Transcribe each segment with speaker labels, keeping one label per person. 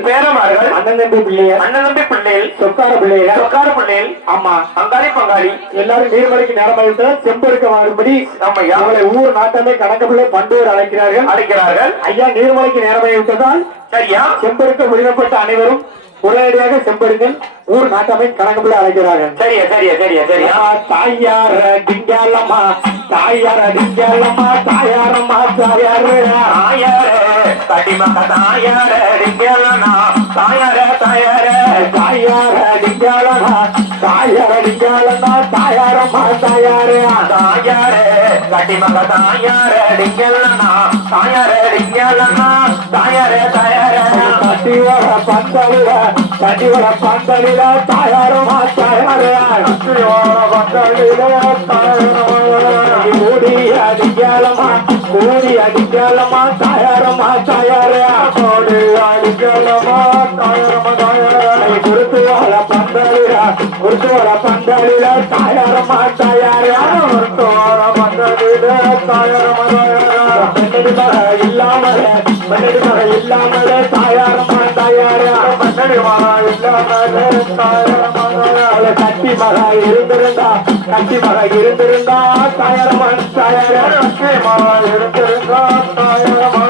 Speaker 1: பேரமார்கள்
Speaker 2: அண்ணன் தம்பி பிள்ளையர்
Speaker 1: அண்ணன் தம்பி பிள்ளைகள்
Speaker 2: சொக்கார பிள்ளையர்
Speaker 1: சொக்கார பிள்ளைகள்
Speaker 2: ஆமா
Speaker 1: பங்காளி பங்காளி.
Speaker 2: எல்லாரும் நீர்மலைக்கு நேரமாயிட்டு செம்பெருக்க வாங்கும்படி
Speaker 1: நம்ம
Speaker 2: அவங்களை ஊர் நாட்டமே கணக்கப்பிள்ளை பண்புவர் அழைக்கிறார்கள்.
Speaker 1: அழைக்கிறார்கள்.
Speaker 2: ஐயா நீர்மலைக்கு நேரமாகிவிட்டதால்
Speaker 1: சரியா?
Speaker 2: செம்பெருக்க விடுதப்பட்ட அனைவரும் உடனடியாக செம்பெருக்கல் ஊர் நாட்டமை கணக்கப்பிள்ளை அழைக்கிறார்கள்.
Speaker 1: சரியா சரியா சரியா சரியா.
Speaker 2: தாயார டிங்காலம்மா தாயார டிங்காலம்மா தாயாரம்மா தாயாரு.
Speaker 1: தாயாரே கடிமக்க தாயாரே டிங்கலனா தாயாரே தாயாரே
Speaker 2: தாயார டிங்காலம்மா தாயார டிங்காலம்மா தாயாரம்மா தாயாரு
Speaker 1: தாயாரே கடிமக்க தாயாரே டிங்கலனா தாயாரே டிங்கலனா தாயாரே தாயாரே
Speaker 2: கட்டிவர பந்தலில கட்டிவர பந்தலில தாயாரம்மா தாயாரு கட்டிவர பந்தலில தாயாரம்மா கூடி அடிக்காலமா தாயாரம்மா தாயாரு. கூடி அடிக்காலமா தாயாரம்மா தாயாரு. குருத்து வர பந்தலில குருத்து வர பந்தலில தாயாரம்மா தாயாரு. குருத்து வர பந்தலில தாயாரம்மா தாயாரு. பெண்ணடி மக இல்லாமல மக இல்லாமல தாயாரம்மா தாயாரு. மக இல்லாமல கட்டி மகா இருந்திருந்தா கட்டி மகா இருந்திருந்தா தாயரமன் தாயாரு கட்டி மகா இருந்திருந்தா தாயாரம்மா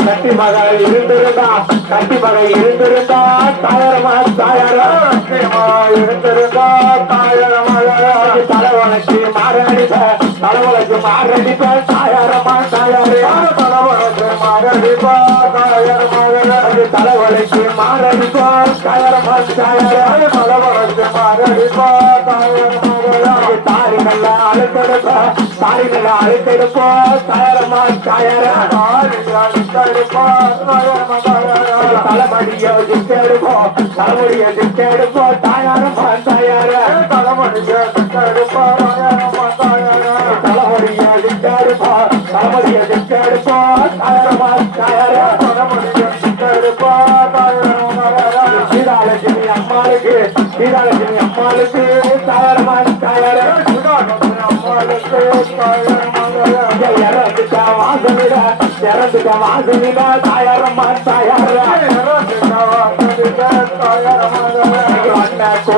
Speaker 2: கட்டி மகா இருந்திருந்தா கட்டி மக இருந்திருந்தா தாயாரம்மா தாயாரு கட்டி மக இருந்திருந்தா தாயாரம்மா தலைவனுக்கு மாரடிப்ப தலைவனுக்கு மாரடிப்ப அழுத்தெடுப்ப தாயாரம்மா தாயாரு தலைமடிய திட்டெடுப்போம் தலைமுடிய திட்டெடுப்போம் தாயாரம்மா தாயாரு தலைமுடிய திட்டெடுப்போம் தாயாரம்மா தாயாரு தலைமுடிய திட்டெடுப்போம் தலைமுடிய திட்டெடுப்போம் தாயாரம்மா தாயாரு அம்மாளுக்கு தாயாரம்மா தாயாரு சீதாலட்சுமி அம்மாளுக்கு தாயாரம்மா தாயாரு இறந்துட்டா வாசலிட இறந்துட்டா வாசலிட தாயாரம்மா தாயாரு